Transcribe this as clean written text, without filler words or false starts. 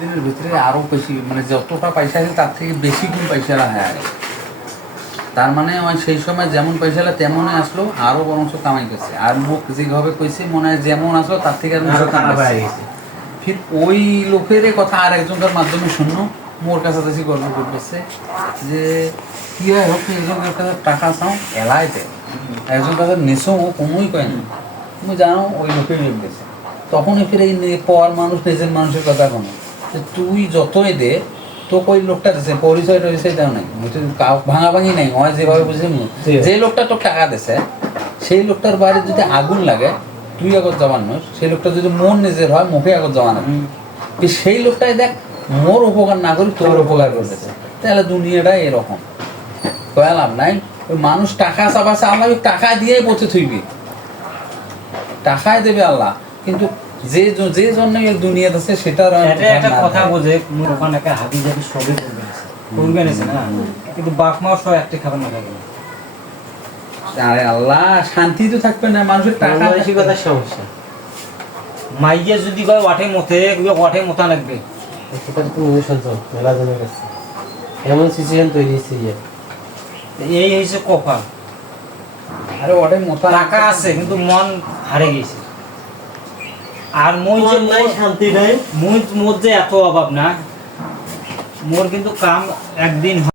দিনের ভিতরে আরো বেশি মানে যতটা পয়সা আছে তার থেকে বেশি গুণ পয়সা হ্যাঁ তার মানে ওই সেই সময় যেমন পয়সাটা তেমনই আসলো আরো বরঞ্চ কামাই করছে আর মুখ যেভাবে কইছে মনে হয় যেমন আসলো তার থেকে আরো কামাই গেছে ফির ওই লোকের কথা আর একজনকার মাধ্যমে শুনলো মোর কাছাকাছি গল্প করতেছে যে কি হয় হোক একজনের কাছে টাকা চাও এলাইতে একজন কাছে নেশো ও কোনোই কয় না তুমি জানো ওই লোকের রেপ গেছে তখনই ফিরে এই পর মানুষ নিজের মানুষের কথা কোনো তুই যতই দে তো ওই লোকটা দিছে পরিচয় টরিচয় দেওয়া নাই ভাঙাভাঙি নাই হয় যেভাবে বুঝে যে লোকটা তো টাকা দিছে সেই লোকটার বাড়ি যদি আগুন লাগে তুই আগত যাবার নয় সেই লোকটা যদি মন নিজের হয় মুখে আগত যাওয়া না সেই লোকটাই দেখ মোর উপকার না করি তোর উপকার করতেছে তাহলে দুনিয়াটাই এরকম কয়া লাভ নাই ওই মানুষ টাকা চাপাচ্ছে আল্লাহ টাকা দিয়েই পৌঁছে থইবি টাকায় দেবে আল্লাহ কিন্তু যে যে জন্য এই দুনিয়াতে আছে সেটার একটা কথা বোঝে ওখানে একটা হাবি জাবি সবই করবে না কিন্তু বাপ মাও সব একটা খাবার না খাবে আরে আল্লাহ শান্তি তো থাকবে না মানুষের টাকা মানসিকতার সমস্যা মাইয়া যদি কয় ওয়াটে মতে ওয়াটে মতা লাগবে সেটা তো মনে শুনছো মেলা জনে গেছে এমন সিচুয়েশন তৈরি হয়েছে এই হয়েছে কপাল আরে ওটা মোটা টাকা আছে কিন্তু মন হারে গেছে আর মই যে নাই শান্তি নাই মোর যে এত অভাব না মোর কিন্তু কাম একদিন